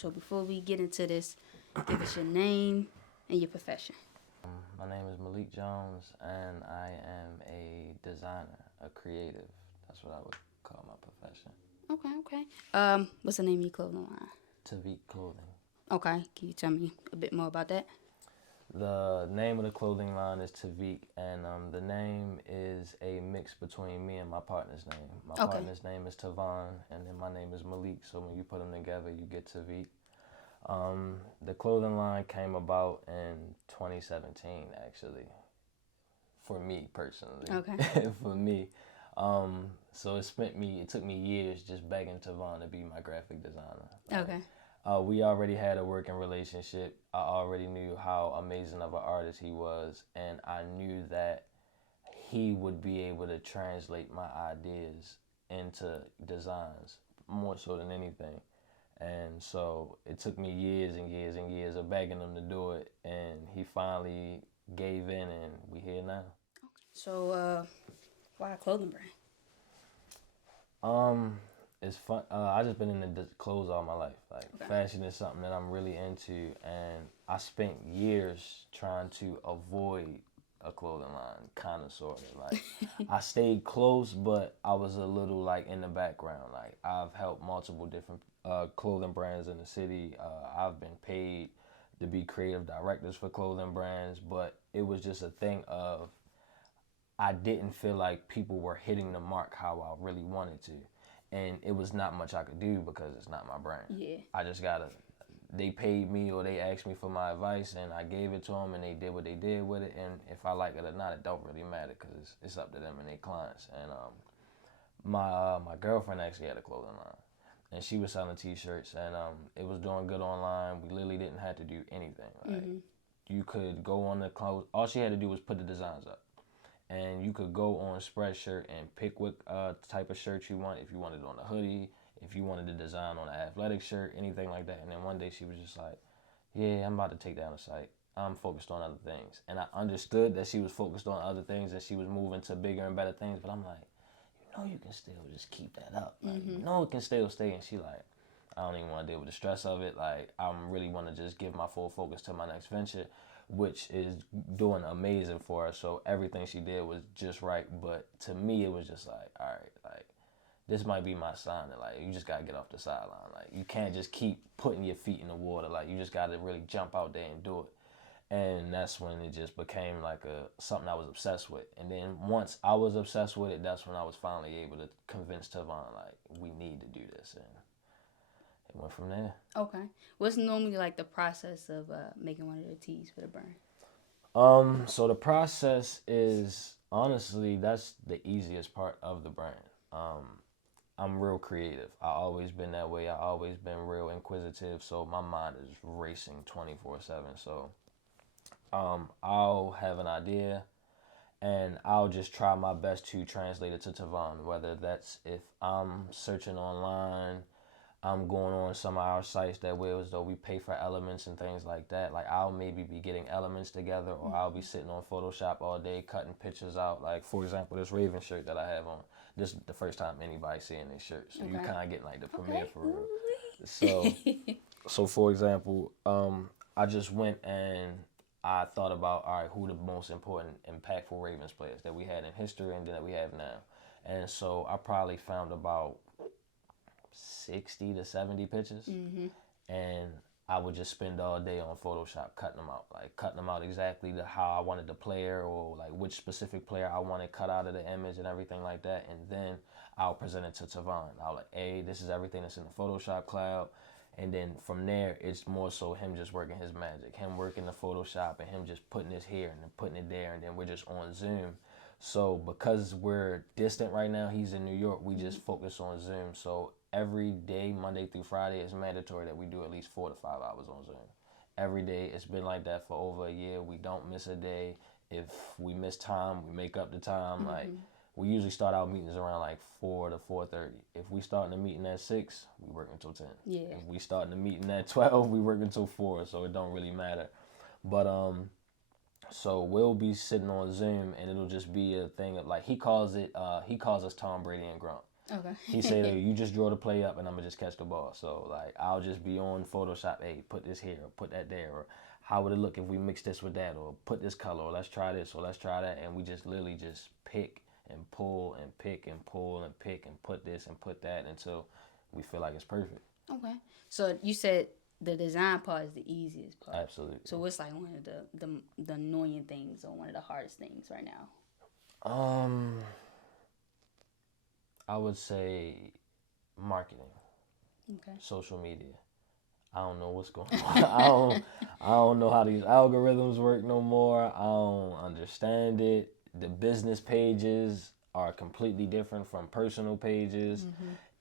So before we get into this, give us your name and your profession. My name is Malik Jones, and I am a designer, a creative. That's what I would call my profession. Okay. What's the name of your clothing line? Tevik clothing. Okay, can you tell me a bit more about that? The name of the clothing line is Tevik, and the name is a mix between me and my partner's name. My Okay. partner's name is Tavon, and then my name is Malik. So when you put them together, you get Tevik. The clothing line came about in 2017, actually, for me personally. Okay. For me. So it took me years just begging Tavon to be my graphic designer. Okay. We already had a working relationship. I already knew how amazing of an artist he was, and I knew that he would be able to translate my ideas into designs more so than anything. And so it took me years and years and years of begging him to do it, and he finally gave in, and we here now. So, why a clothing brand? Um, it's fun. I just been in the clothes all my life. Like Okay. fashion is something that I'm really into, and I spent years trying to avoid a clothing line, kind of, sort of. Like I stayed close, but I was a little like in the background. Like I've helped multiple different clothing brands in the city. I've been paid to be creative directors for clothing brands, but it was just a thing of I didn't feel like people were hitting the mark how I really wanted to. And it was not much I could do because it's not my brand. Yeah. I just gotta, they paid me or they asked me for my advice and I gave it to them and they did what they did with it. And if I like it or not, it don't really matter because it's up to them and their clients. And my girlfriend actually had a clothing line and she was selling t-shirts and it was doing good online. We literally didn't have to do anything. Like you could go on the clothes, all she had to do was put the designs up. And you could go on Spreadshirt and pick what type of shirt you want. If you wanted it on a hoodie, if you wanted the design on an athletic shirt, anything like that. And then one day she was just like, yeah, I'm about to take down the site. I'm focused on other things. And I understood that she was focused on other things and she was moving to bigger and better things. But I'm like, you can still just keep that up. Like, it can still stay. And she like, I don't even want to deal with the stress of it. Like, I really want to just give my full focus to my next venture, which is doing amazing for her. So everything she did was just right. But to me, it was just like, all right, like, this might be my sign that, like, you just got to get off the sideline. Like, you can't just keep putting your feet in the water. Like, you just got to really jump out there and do it. And that's when it just became like something I was obsessed with. And then once I was obsessed with it, that's when I was finally able to convince Tavon, like, we need to do this. And it went from there. Okay. What's normally like the process of making one of the tees for the brand? So the process is honestly that's the easiest part of the brand. I'm real creative. I always been that way. I always been real inquisitive. So my mind is racing 24/7. So I'll have an idea and I'll just try my best to translate it to Tavon. Whether that's if I'm searching online, I'm going on some of our sites that way as though we pay for elements and things like that. Like I'll maybe be getting elements together or I'll be sitting on Photoshop all day cutting pictures out. Like for example, this Raven shirt that I have on. This is the first time anybody's seeing this shirt. So you kind of get like the premiere for real. So so for example, I just went and I thought about, all right, who the most important, impactful Ravens players that we had in history and that we have now. And so I probably found about 60 to 70 pictures. And I would just spend all day on Photoshop cutting them out, like cutting them out exactly how I wanted the player or like which specific player I wanted cut out of the image and everything like that. And then I'll present it to Tavon. I'll like, hey, this is everything that's in the Photoshop cloud. And then from there, it's more so him just working his magic, him working the Photoshop and him just putting this here and then putting it there. And then we're just on Zoom. So because we're distant right now, he's in New York, we just focus on Zoom. So every day, Monday through Friday, it's mandatory that we do at least 4 to 5 hours on Zoom. Every day, it's been like that for over a year. We don't miss a day. If we miss time, we make up the time. Like we usually start our meetings around like 4 to 4:30. If we starting the meeting at 6, we work until 10. Yeah. If we starting the meeting at 12, we work until 4. So it don't really matter. But so we'll be sitting on Zoom and it'll just be a thing of like he calls us Tom Brady and Gronk. Okay. He say that you just draw the play up and I'm gonna just catch the ball. So like I'll just be on Photoshop, hey, put this here or put that there, or how would it look if we mix this with that, or put this color, or let's try this, or let's try that, and we just literally just pick and pull and pick and pull and pick and put this and put that until we feel like it's perfect. Okay. So you said the design part is the easiest part. Absolutely. So what's like one of the annoying things or one of the hardest things right now? I would say marketing, Okay. social media. I don't know what's going on. I don't know how these algorithms work no more. I don't understand it. The business pages are completely different from personal pages.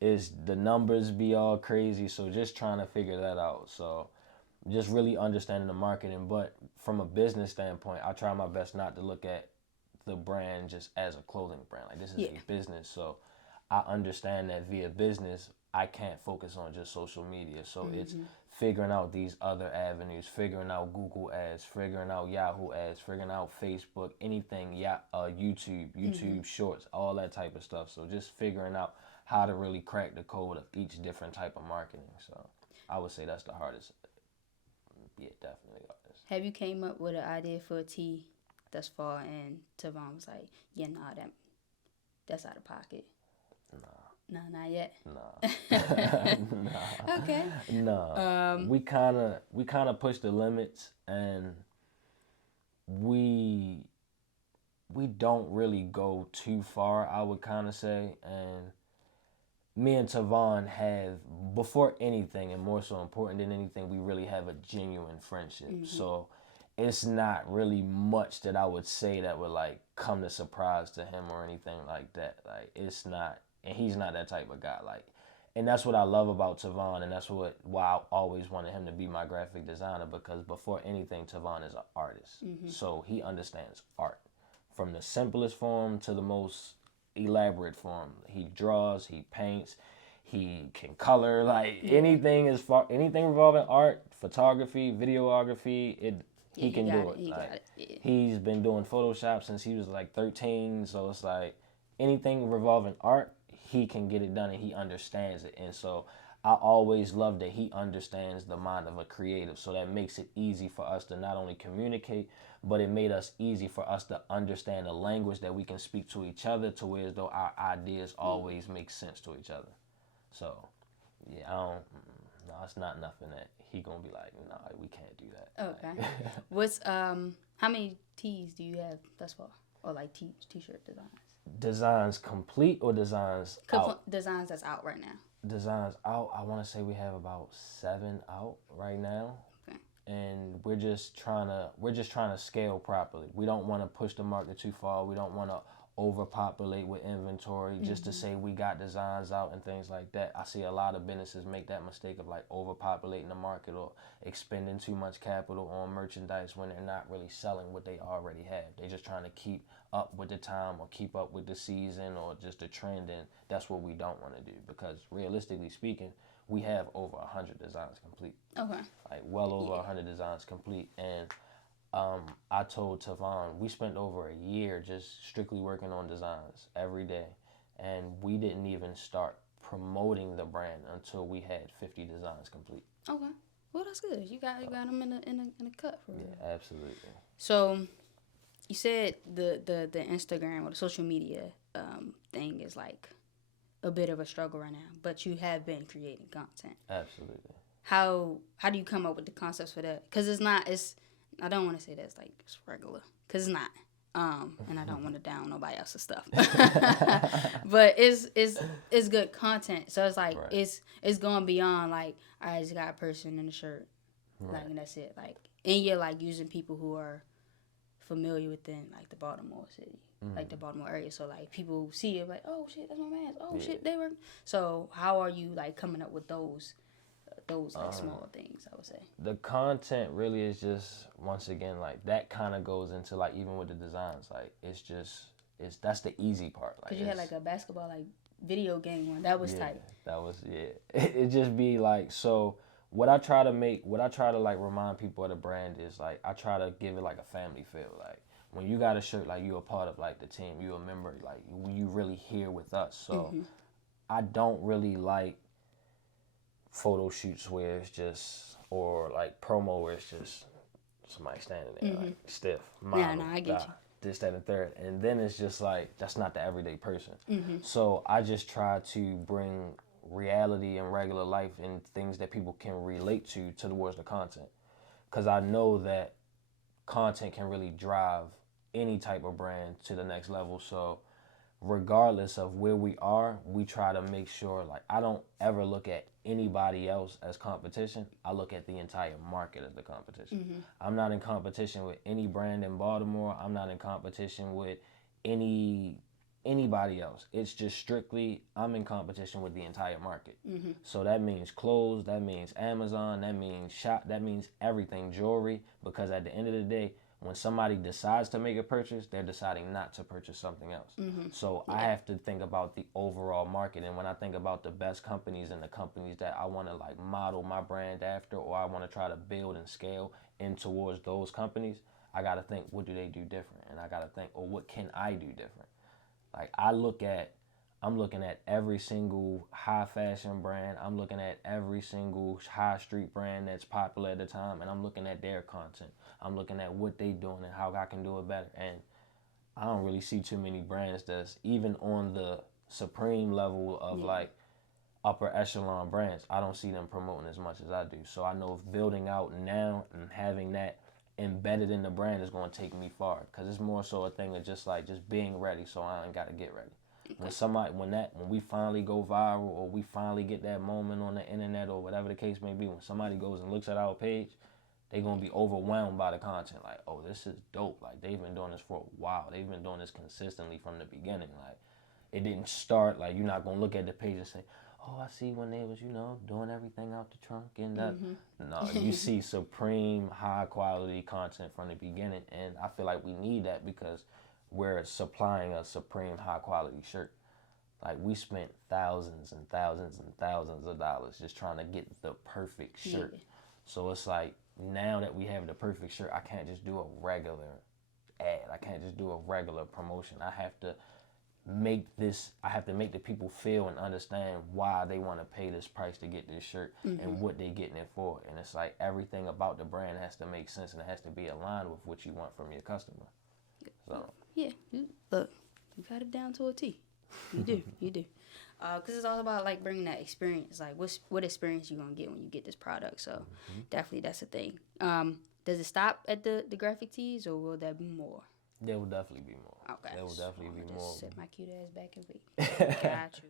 It's the numbers be all crazy. So just trying to figure that out. So just really understanding the marketing. But from a business standpoint, I try my best not to look at the brand just as a clothing brand. Like this is a business. So I understand that via business, I can't focus on just social media. So it's figuring out these other avenues, figuring out Google ads, figuring out Yahoo ads, figuring out Facebook, anything, YouTube Shorts, all that type of stuff. So just figuring out how to really crack the code of each different type of marketing. So I would say that's the hardest. Yeah, definitely hardest. Have you came up with an idea for a tee thus far, and Tevon was like, yeah, nah, that's out of pocket? No, not yet. No. Nah. Okay. No. We kind of push the limits, and we don't really go too far, I would kind of say. And me and Tevon have, before anything, and more so important than anything, we really have a genuine friendship. So it's not really much that I would say that would like come to surprise to him or anything like that. Like it's not, and he's not that type of guy. Like, and that's what I love about Tevon, and that's why I always wanted him to be my graphic designer, because before anything, Tevon is an artist. So he understands art from the simplest form to the most elaborate form. He draws, he paints, he can color. Like anything involving art, photography, videography, he can do it. He's been doing Photoshop since he was like 13, so it's like anything revolving art, he can get it done and he understands it. And so I always love that he understands the mind of a creative. So that makes it easy for us to not only communicate, but it made us easy for us to understand a language that we can speak to each other, to where as though our ideas always make sense to each other. So yeah, no, it's not nothing that he gonna be like, no, we can't do that. Okay. What's how many tees do you have thus far, or like t-shirt designs? Designs complete or designs out? Designs that's out right now. Designs out, I want to say we have about 7 out right now. Okay. And we're just trying to scale properly. We don't want to push the market too far. We don't want to overpopulate with inventory just to say we got designs out and things like that. I see a lot of businesses make that mistake of like overpopulating the market or expending too much capital on merchandise when they're not really selling what they already have. They're just trying to keep up with the time or keep up with the season or just the trend, and that's what we don't want to do, because realistically speaking, we have over 100 designs complete. Okay. Like well over 100 designs complete. And I told Tevon, we spent over a year just strictly working on designs every day, and we didn't even start promoting the brand until we had 50 designs complete. Okay. Well, that's good. You got them in a cut for real. Yeah, absolutely. So you said the Instagram or the social media thing is like a bit of a struggle right now, but you have been creating content. Absolutely. How do you come up with the concepts for that? Because I don't want to say that's like it's regular, because it's not. And I don't want to down nobody else's stuff. But it's good content. So it's like it's going beyond like I just got a person in a shirt, like, and that's it. Like, and you're like using people who are familiar within like the Baltimore city, like the Baltimore area. So like people see it like, oh shit, that's my man. Oh shit, they were. So how are you like coming up with those like small things, I would say? The content really is just, once again, like that kind of goes into like even with the designs, like that's the easy part. Like, because you had like a basketball like video game one that was tight. That was it just be like, so what I try to like remind people of the brand is like I try to give it like a family feel. Like when you got a shirt, like you a part of like the team, you a member, like you really here with us. So I don't really like photo shoots where it's just, or like promo where it's just somebody standing there like stiff, model, no, I get you. this, that, and the third. And then it's just like, that's not the everyday person. So I just try to bring reality and regular life and things that people can relate to towards the content. Because I know that content can really drive any type of brand to the next level. So regardless of where we are, we try to make sure, like, I don't ever look at anybody else as competition. I look at the entire market as the competition. I'm not in competition with any brand in Baltimore. I'm not in competition with anybody else. It's just strictly, I'm in competition with the entire market. So that means clothes, that means Amazon, that means shop, that means everything, jewelry, because at the end of the day, when somebody decides to make a purchase, they're deciding not to purchase something else. So I have to think about the overall market. And when I think about the best companies and the companies that I want to like model my brand after, or I want to try to build and scale in towards those companies, I got to think, what do they do different? And I got to think, oh, what can I do different? Like I'm looking at every single high fashion brand. I'm looking at every single high street brand that's popular at the time, and I'm looking at their content. I'm looking at what they doing and how I can do it better. And I don't really see too many brands that's even on the supreme level of like upper echelon brands. I don't see them promoting as much as I do. So I know building out now and having that embedded in the brand is going to take me far, because it's more so a thing of just being ready, so I ain't got to get ready. When we finally go viral, or we finally get that moment on the internet, or whatever the case may be, when somebody goes and looks at our page, they're going to be overwhelmed by the content. Like, oh, this is dope. Like, they've been doing this for a while. They've been doing this consistently from the beginning. Like, it didn't start, like, you're not going to look at the page and say, oh, I see when they was, doing everything out the trunk and that. No, you see supreme high quality content from the beginning, and I feel like we need that because we're supplying a supreme high quality shirt. Like, we spent thousands and thousands and thousands of dollars just trying to get the perfect shirt. So it's like, now that we have the perfect shirt, I can't just do a regular ad. I can't just do a regular promotion. I have to make the people feel and understand why they want to pay this price to get this shirt and what they're getting it for. And it's like everything about the brand has to make sense, and it has to be aligned with what you want from your customer. So yeah, look, you got it down to a T. You do. Because it's all about like bringing that experience. Like, what experience you gonna get when you get this product? So definitely that's the thing. Does it stop at the graphic tees, or will there be more? There will definitely be more. Okay. There will definitely be more. Sit my cute ass back and wait. Got you.